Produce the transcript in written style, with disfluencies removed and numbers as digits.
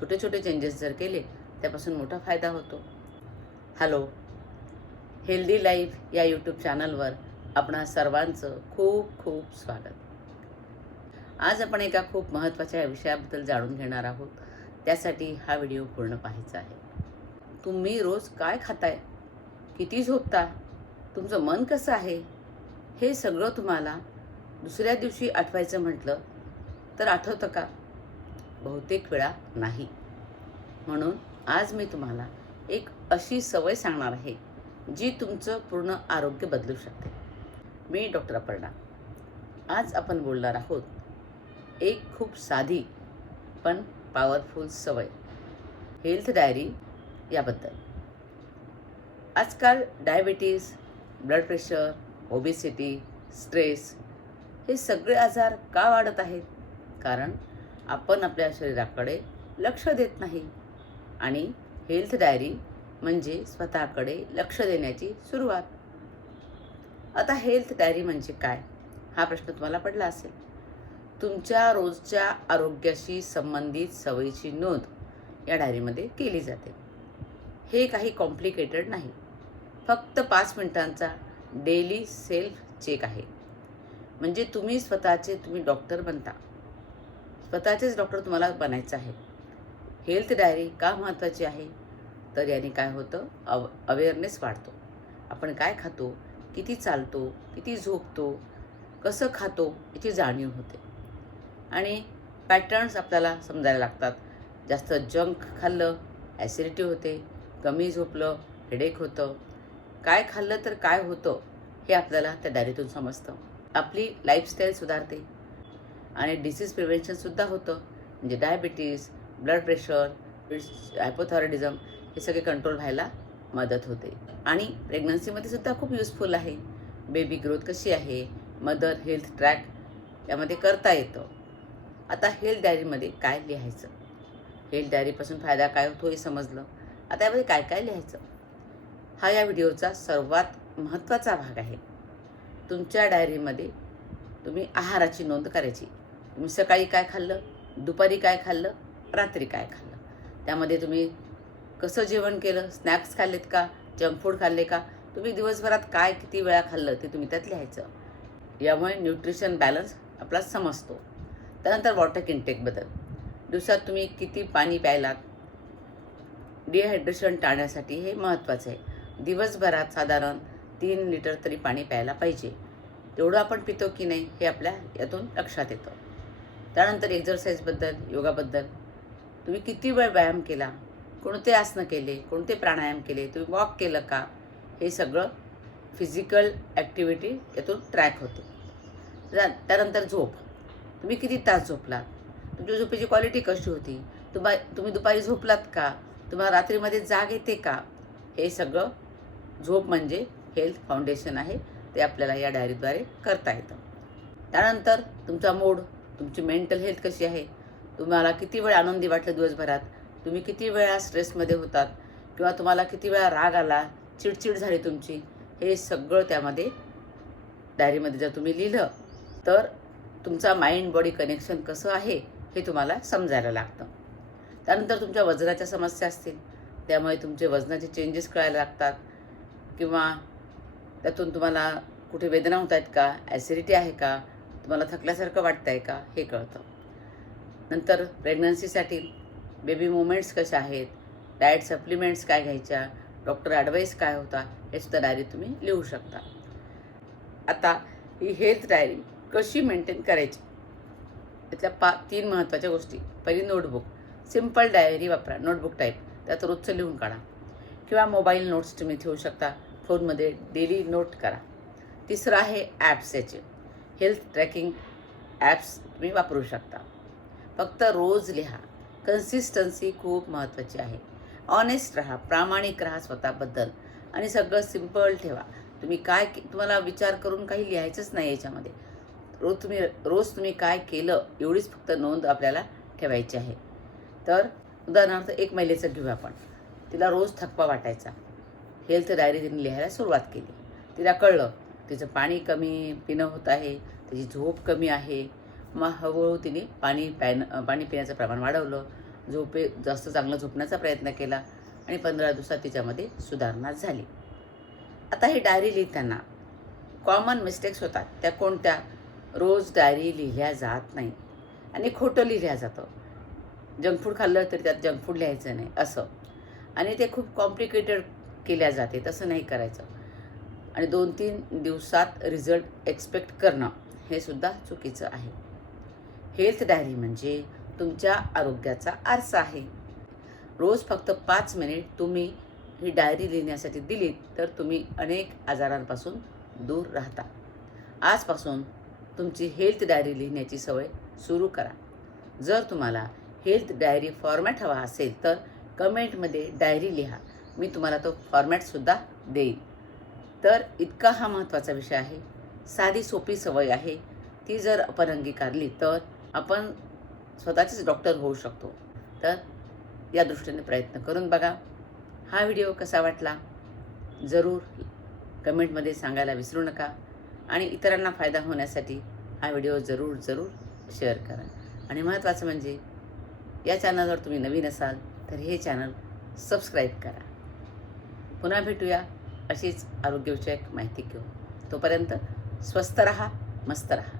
छोटे छोटे चेंजेस जर केले त्यापासून मोठा फायदा होतो. हॅलो, हेल्दी लाईफ या यूट्यूब चॅनलवर आपणा सर्वांचं खूप खूप स्वागत. आज आपण एका खूप महत्त्वाच्या विषयाबद्दल जाणून घेणार आहोत. त्यासाठी हा व्हिडिओ पूर्ण पाहायचा आहे. तुम्ही रोज काय खाताय, किती झोपता, तुमचं मन कसं आहे, हे सगळं तुम्हाला दुसऱ्या दिवशी आठवायचं म्हटलं तर आठवतं का? बहुतेक वेळा नाही. म्हणून आज मी तुम्हाला एक अशी सवय सांगणार आहे जी तुमचं पूर्ण आरोग्य बदलू शकते. मी डॉक्टर अपर्णा. आज आपण बोलणार आहोत एक खूप साधी पण पॉवरफुल सवय, हेल्थ डायरी याबद्दल. आजकाल diabetes, blood pressure, obesity, stress हे सगळे आजार का वाढत आहेत? कारण आपण आपल्या शरीराकडे लक्ष देत नाही. आणि हेल्थ डायरी म्हणजे स्वतःकडे लक्ष देण्याची सुरुवात. आता हेल्थ डायरी म्हणजे काय, हा प्रश्न तुम्हाला पडला असेल. तुमच्या रोजच्या आरोग्याशी संबंधित सवयीची नोंद या डायरीमध्ये केली जाते. हे काही कॉम्प्लिकेटेड नाही, फक्त 5 मिनिटांचा डेली सेल्फ चेक आहे. म्हणजे तुम्ही डॉक्टर बनता. स्वतःचेच डॉक्टर तुम्हाला बनायचं आहे. हेल्थ डायरी का महत्त्वाची आहे? तर याने काय होतं, अवेअरनेस वाढतो. आपण काय खातो, किती चालतो, किती झोपतो, कसं खातो याची जाणीव होते. आणि पॅटर्न्स आपल्याला समजायला लागतात. जास्त जंक खाल्लं ॲसिडिटी होते, कमी झोपलं हेडेक होतं. काय खाल्लं तर काय होतं हे आपल्याला त्या डायरीतून समजतं. आपली लाईफस्टाईल सुधारते आणि डिसीज प्रिव्हेन्शनसुद्धा होतं. म्हणजे डायबिटीज, ब्लड प्रेशर, हायपोथायरॉइडिझम हे सगळे कंट्रोल व्हायला मदत होते. आणि प्रेग्नन्सीमध्ये सुद्धा खूप युजफुल आहे. बेबी ग्रोथ कशी आहे, मदर हेल्थ ट्रॅक यामध्ये करता येतं. आता हेल्थ डायरीमध्ये काय लिहायचं, हेल्थ डायरीपासून फायदा काय होतो हे समजलं. आता यामध्ये काय काय लिहायचं, हा या व्हिडिओचा सर्वात महत्त्वाचा भाग आहे. तुमच्या डायरीमध्ये तुम्ही आहाराची नोंद करायची. तुम्ही सकाळी काय खाल्लं, दुपारी काय खाल्लं, रात्री काय खाल्लं, त्यामध्ये तुम्ही कसं जेवण केलं, स्नॅक्स खाल्लेत का, जंक फूड खाल्ले का, तुम्ही दिवसभरात काय किती वेळा खाल्लं ते तुम्ही त्यात लिहायचं. यामुळे न्यूट्रिशन बॅलन्स आपला समजतो. त्यानंतर वॉटर इनटेकबद्दल, दिवसात तुम्ही किती पाणी प्यायलात. डिहायड्रेशन टाळण्यासाठी हे महत्त्वाचं आहे. दिवसभरात साधारण 3 लिटर तरी पाणी प्यायला पाहिजे. तेवढं आपण पितो की नाही हे आपल्या यातून लक्षात येतं. त्यानंतर एक्झरसाईजबद्दल, योगाबद्दल, तुम्ही किती वेळ व्यायाम केला, कोणते आसनं केले, कोणते प्राणायाम केले, तुम्ही वॉक केलं का, हे सगळं फिजिकल ॲक्टिव्हिटी यातून ट्रॅक होते. त्यानंतर झोप, तुम्ही किती तास झोपलात, तुमची झोपेची क्वालिटी कशी होती, तुम्ही दुपारी झोपलात का, तुम्हाला रात्रीमध्ये जाग येते का, हे सगळं झोप म्हणजे हेल्थ फाउंडेशन आहे. ते आपल्याला या डायरीद्वारे करता येतं. त्यानंतर तुमचा मूड, तुमची मेंटल हेल्थ कशी आहे, तुम्हाला किती वेळ आनंदी वाटलं दिवसभरात, तुम्ही किती वेळा स्ट्रेसमध्ये होतात, किंवा तुम्हाला किती वेळा राग आला, चिडचिड झाली तुमची, हे सगळं त्यामध्ये डायरीमध्ये जर तुम्ही लिहिलं तर तुमचा माइंड बॉडी कनेक्शन कसं आहे हे तुम्हाला समजायला लागतं. त्यानंतर तुमच्या वजनाच्या समस्या असतील, त्यामुळे तुमचे वजनाचे चेंजेस कळायला लागतात, किंवा त्यातून तुम्हाला कुठे वेदना होत आहेत का, ॲसिडिटी आहे का, तुम्हाला थकल्यासारखं वाटतं आहे का, हे कळतं. नंतर प्रेग्नन्सीसाठी बेबी मुवमेंट्स कशा आहेत, डाएट सप्लिमेंट्स काय घ्यायच्या, डॉक्टर ॲडवाईस काय होता, हे सुद्धा डायरी तुम्ही लिहू शकता. आता ही हेल्थ डायरी कशी मेंटेन करायची, त्यातल्या 3 महत्त्वाच्या गोष्टी. पहिली, नोटबुक. सिम्पल डायरी वापरा, नोटबुक टाईप. त्यात रोजचं लिहून काढा, किंवा मोबाईल नोट्स तुम्ही ठेवू शकता, फोनमध्ये डेली नोट करा. तिसरं आहे ॲप्स. याचे हेल्थ ट्रॅकिंग ॲप्स तुम्ही वापरू शकता. फक्त रोज लिहा. कन्सिस्टन्सी खूप महत्त्वाची आहे. ऑनेस्ट राहा, प्रामाणिक राहा स्वतःबद्दल, आणि सगळं सिम्पल ठेवा. तुम्हाला विचार करून काही लिहायचंच नाही याच्यामध्ये. रोज तुम्ही काय केलं एवढीच फक्त नोंद आपल्याला ठेवायची आहे. तर उदाहरणार्थ एक महिलेचं घेऊ आपण. तिला रोज थकवा वाटायचा. हेल्थ डायरी तिने लिहायला सुरुवात केली. तिला कळलं तिचं पाणी कमी पिणं होत आहे, तिची झोप कमी आहे. मग हळूहळू तिने पाणी पिण्याचं प्रमाण वाढवलं, जास्त चांगलं झोपण्याचा प्रयत्न केला आणि 15 दिवसात तिच्यामध्ये सुधारणा झाली. आता ही डायरी लिहिताना कॉमन मिस्टेक्स होतात. त्या कोणत्या? रोज डायरी लिहिल्या जात नाही आणि खोटं लिहिल्या जातं. जंक फूड खाल्लं तरी त्यात जंक फूड लिहायचं नाही असं, आणि ते खूप कॉम्प्लिकेटेड केल्या जाते. तसं नाही करायचं. आणि 2-3 दिवसात रिझल्ट एक्सपेक्ट करणं हे सुद्धा चुकीचं आहे. हेल्थ डायरी म्हणजे तुमच्या आरोग्याचा आरसा आहे. रोज फक्त 5 मिनिट तुम्ही ही डायरी लिहिण्यासाठी दिलीत तर तुम्ही अनेक आजारांपासून दूर राहता. आजपासून तुमची हेल्थ डायरी लिहिण्याची सवय सुरू करा. जर तुम्हाला हेल्थ डायरी फॉर्मॅट हवा असेल तर कमेंटमध्ये डायरी लिहा. मी तुम्हाला तो फॉर्मॅटसुद्धा देईन. तर इतका हा महत्त्वाचा विषय आहे. साधी सोपी सवय आहे. ती जर आपण अंगीकारली तर आपण स्वतःचेच डॉक्टर होऊ शकतो. तर या दृष्टीने प्रयत्न करून बघा. हा व्हिडिओ कसा वाटला जरूर कमेंटमध्ये सांगायला विसरू नका. आणि इतरांना फायदा होण्यासाठी हा व्हिडिओ जरूर शेअर करा. आणि महत्त्वाचं म्हणजे या चॅनलवर तुम्ही नवीन असाल तर हे चॅनल सबस्क्राईब करा. पुन्हा भेटूया अशीच आरोग्यविषयक माहिती घेऊन. तोपर्यंत स्वस्थ रहा, मस्त रहा.